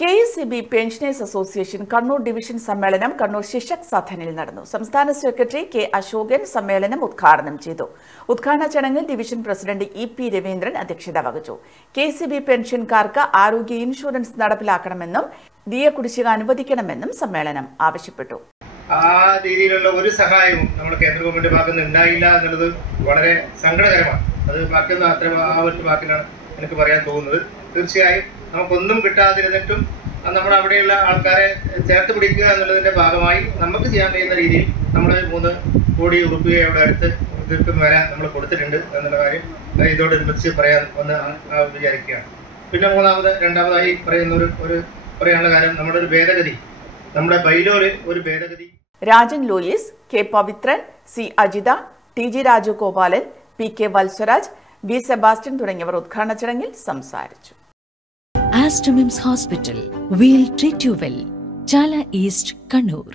KSEB Pensioners Association Kannur Division സമ്മേളനം കണ്ണൂർ ശിക്ഷക് സദനിൽ നടന്നു. സംസ്ഥാന സെക്രട്ടറി കെ അശോകൻ സമ്മേളനം ഉദ്ഘാടനം ചെയ്തു. ഉദ്ഘാടന ചടങ്ങിൽ ഡിവിഷൻ പ്രസിഡന്റ് ഇ.പി. രവീന്ദ്രൻ അധ്യക്ഷത വഹിച്ചു. KSEB പെൻഷൻകാർക്ക് ആരോഗ്യ ഇൻഷുറൻസ് നടപ്പിലാക്കണമെന്നും DA കുടിശ്ശിക അനുവദിക്കണമെന്നും സമ്മേളനം ആവശ്യപ്പെട്ടു. ആ രീതിയിലുള്ള ഒരു സഹായവും നമ്മുടെ കേന്ദ്ര ഗവൺമെന്റ് ഭാഗത്ത് ഉണ്ടായില്ല എന്നുള്ളത് വളരെ സങ്കടകരമാണ്. അത് ബാക്കിയൊന്നും അത്ര ആ ഒരു വാക്കിനാണ് എനിക്ക് പറയാൻ തോന്നുന്നത്. തീർച്ചയായും നമുക്കൊന്നും കിട്ടാതിരുന്നിട്ടും നമ്മൾ അവിടെയുള്ള ആൾക്കാരെ ചേർത്ത് പിടിക്കുക എന്നുള്ളതിന്റെ ഭാഗമായി നമുക്ക് ചെയ്യാൻ കഴിയുന്ന രീതിയിൽ നമ്മൾ 3 കോടി രൂപയുടെ അടുത്ത് ഇതിൽക്കും വരാൻ നമ്മൾ കൊടുത്തിട്ടുണ്ട് എന്നുള്ള കാര്യം ഇതോടനുബന്ധിച്ച് പറയാൻ വിചാരിക്കുകയാണ്. പിന്നെ രണ്ടാമതായി പറയുന്ന പറയാനുള്ള കാര്യം നമ്മുടെ ഒരു ഭേദഗതി, നമ്മുടെ ബൈലോയില് ഒരു ഭേദഗതി. Rajan Lolis, K Pavithran, C Ajitha, TG Rajagopalan, PK Valsaraj, B Sebastian തുടങ്ങിയവർ ഉദ്ഘാടന ചടങ്ങിൽ സംസാരിച്ചു. Aster MIMS Hospital, we'll treat you well. Chala East, Kannur.